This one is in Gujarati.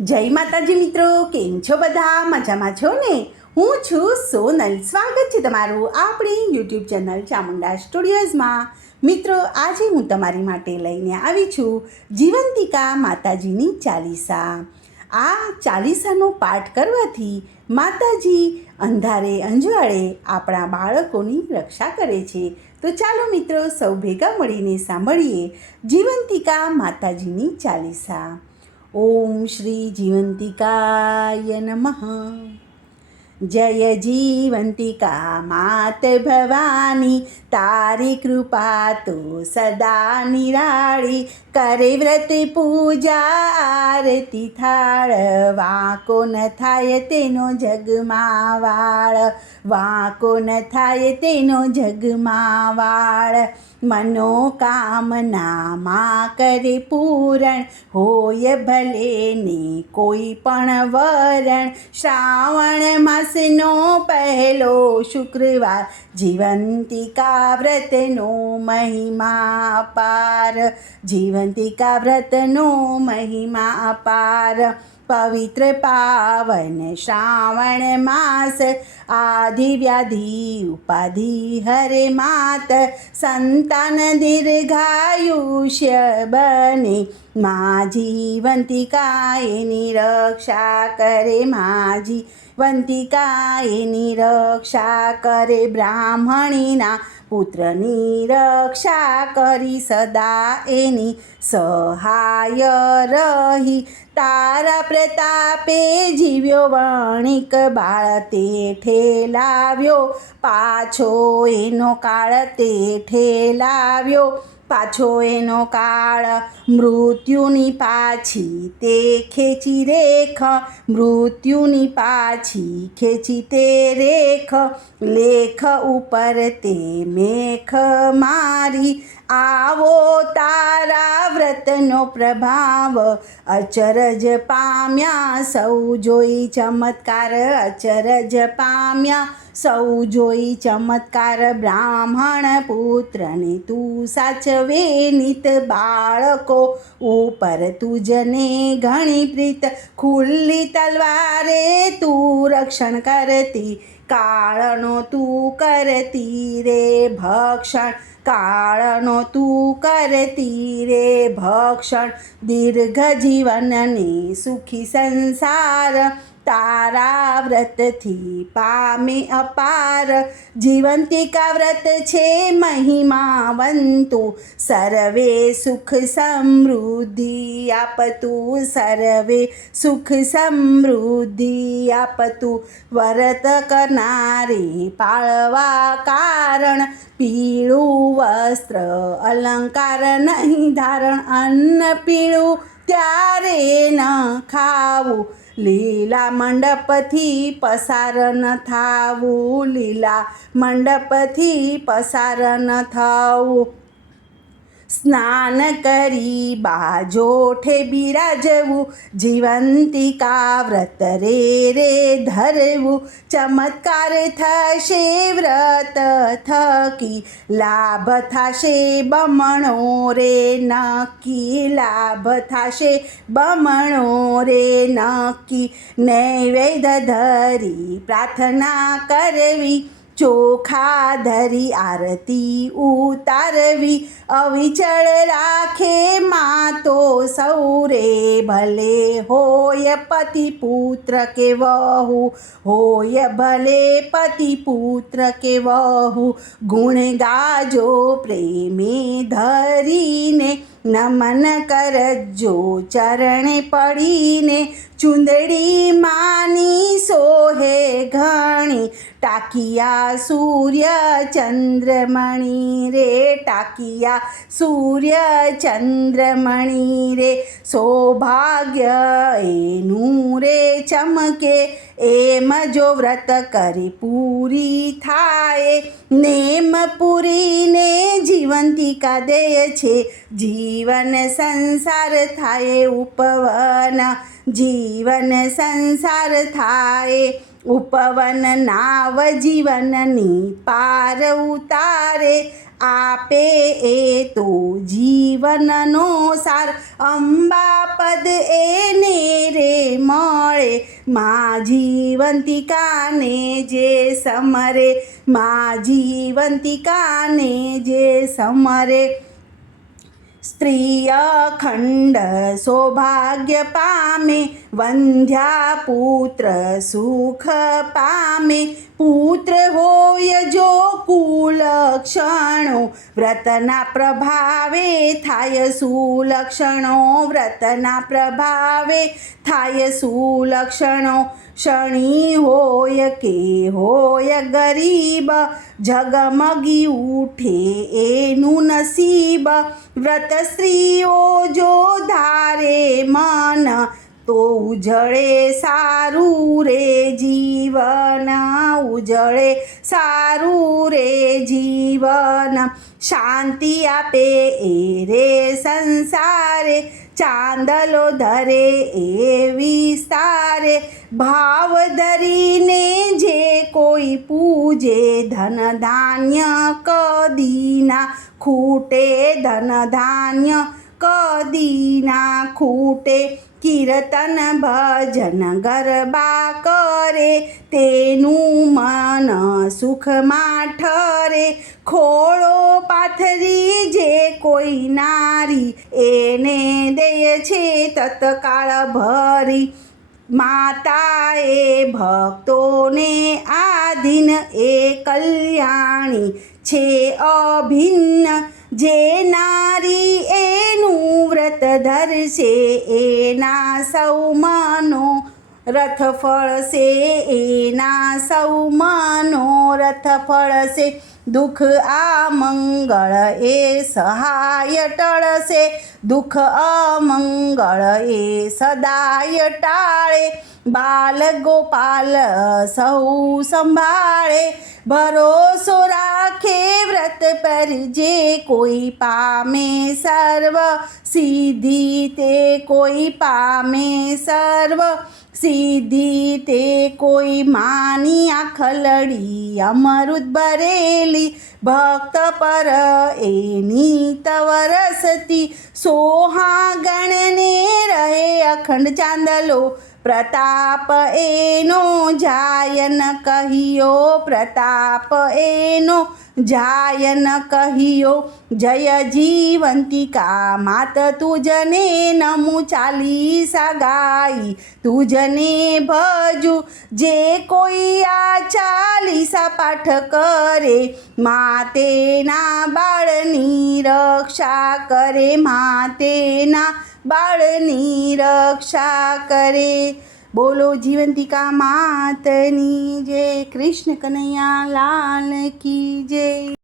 જય માતાજી મિત્રો, કેમ છો બધા? મજામાં છો ને? હું છું સોનલ. સ્વાગત છે તમારું આપણી યુટ્યુબ ચેનલ ચામુંડા સ્ટુડિયોઝમાં. મિત્રો, આજે હું તમારી માટે લઈને આવી છું જીવંતિકા માતાજીની ચાલીસા. આ ચાલીસાનો પાઠ કરવાથી માતાજી અંધારે અંજવાળે આપણા બાળકોની રક્ષા કરે છે. તો ચાલો મિત્રો, સૌ ભેગા મળીને સાંભળીએ જીવંતિકા માતાજીની ચાલીસા. ઓમ શ્રી જીવંતિકાય નમઃ. જય જીવંતિકા માત ભવાની, તારી કૃપા તો સદા નિરાળી. કરે વ્રત પૂજા, આરતી થાળ વાંકો ન થાય તેનો જગમાં વાળ વાંકો ન થાય તેનો જગમાં વાળ મનોકામના માં કરે પૂરણ હોય ભલે ને કોઈ પણ વરણ. શ્રાવણ માસનો પહેલો શુક્રવાર જીવંતિકા વ્રતનો મહિમા અપાર જીવંતિકા વ્રતનો મહિમા અપાર પવિત્ર પાવન શ્રાવણ માસ આદિ વ્યાધિ, ઉપાધિ હરે માત, સંતાન દીર્ઘાયુષ્ય બને, મા જીવંતિકાએની રક્ષા કરે માજી જીવંતિકા એની રક્ષા કરે, બ્રાહ્મણીના પુત્રની રક્ષા કરી સદા એની સહાય રહી. તારા પ્રતાપે જીવ્યો વણિક બાળ તે ઠેલાવ્યો. પાછો એનો કાળ તે ઠેલાવ્યો. પાછો એનો કાળ. મૃત્યુની પાછી તે ખેંચી રેખ. મૃત્યુની પાછી ખેંચી તે રેખ. લેખ ઉપર તે મેખ મારી. આવો તારા વ્રતનો પ્રભાવ. અચરજ પામ્યા, સૌ જોઈ ચમત્કાર અચરજ પામ્યા. સૌ જોઈ ચમત્કાર બ્રાહ્મણ પુત્રને તું સાચવે નિત બાળકો. ઉપર તુજને ઘણી પ્રીત, ખુલ્લી તલવારે તું રક્ષણ કરતી. કાળનો તું કરતી રે ભક્ષણ. કાળનો તું કરતી રે ભક્ષણ. દીર્ઘ જીવનને સુખી સંસાર. તારા વ્રતથી પામે અપાર. જીવંતિકા વ્રત છે મહિમાવંતુ. સર્વે સુખ સમૃદ્ધિ આપતું. સર્વે સુખ સમૃદ્ધિ આપતું. વ્રત કરનારી પાળવા કારણ. પીળું વસ્ત્ર અલંકાર નહીં ધારણ. અન્ન પીળું ત્યારે ન ખાવું. લીલા મંડપથી પસાર ન થાવું. લીલા મંડપથી પસાર ન થવું. સ્નાન કરી બાજોઠે બિરાજવું, જીવંતિકા વ્રત રે રે ધરવું, ચમત્કાર થશે વ્રત થકી, લાભ થશે બમણો રે નક્કી, લાભ થશે બમણો રે નક્કી, નૈવેદ્ય ધરી પ્રાર્થના કરવી ચોખા ધરી આરતી ઉતારવી, અવિચળ રાખે માં તો સૌરે ભલે હોય પતિ પુત્ર કે વહુ, હોય ભલે પતિ પુત્ર કે વહુ ગુણ ગાજો પ્રેમે ધરીને, નમન કરજો ચરણે પડીને, ચુંદડી માની ટાકિયા સૂર્ય ચંદ્રમણી રે ટાકિયા સૂર્ય ચંદ્રમણી રે સૌભાગ્ય એનું રે ચમકે. એમ જો વ્રત કરી પૂરી થાય, નેમ પૂરીને જીવંતિકા દે છે. જીવન સંસાર થાય ઉપવન, જીવન સંસાર થાય ઉપવન. નાવ જીવનની પાર ઉતારે આપે એ તો જીવનનો સાર. અંબા પદ એને રે મળે. મા જીવંતિકાને જે સમરે. મા જીવંતિકાને જે સમરે. સ્ત્રી અખંડ સૌભાગ્ય પામે વંધ્યા પુત્ર સુખ પામે પુત્ર હોય જો કુલક્ષણો વ્રતના પ્રભાવે થાય સુલક્ષણો વ્રતના પ્રભાવે થાય સુલક્ષણો શણી હોય કે હોય ગરીબ ઝગમગી ઉઠે એનું નસીબ. વ્રત સ્ત્રીઓ જો ધારે મન તો ઉજળે સારું રે જીવન, ઉજળે સારું રે જીવન. શાંતિ આપે એ રે સંસારે, ચાંદલો ધરે એ વિસ્તારે. ભાવ ધરીને જે કોઈ પૂજે ધન ધાન્ય કદીના, ખૂટે ધન ધાન્ય કદીના, ખૂટે કીર્તન ભજન ગરબા કરે, તેનું મન સુખમાં ઠરે ખોળો પાથરી જે કોઈ નારી, એને દે છે તત્કાળ ભરી. માતાએ ભક્તોને આધીન એ કલ્યાણી છે અભિન્ન. જે નારી એનું વ્રત ધરશે, એના સૌ માનો રથ ફળશે, એના સૌ માનો રથ ફળશે. દુઃખ આ મંગળ એ સહાય ટળશે, દુઃખ અમંગળ એ સદાય ટાળે. બાલ ગોપાલ સૌ સંભાળે, ભરોસો રાખે વ્રત પર જે કોઈ પામે સર્વ સિદ્ધિ તે કોઈ પામે સર્વ સિદ્ધિ તે કોઈ માની આખલડી અમૃત ભરેલી, ભક્ત પર એની તવરસતી સોહા ગણને રહે અખંડ ચાંદલો પ્રતાપ એનો જાયન કહ્યો, પ્રતાપ એનો જાયન કહ્યો, જય જીવંતિકા, માત તુજને નમું ચાલી સગાઈ તુજને ભજુ જે કોઈ આ ચાલીસા પાઠ કરે, માતેના બાળની રક્ષા કરે, માતેના બાળની રક્ષા કરે. બોલો જીવંતિકા માતની જય. કૃષ્ણ કનૈયા લાલ કી જય.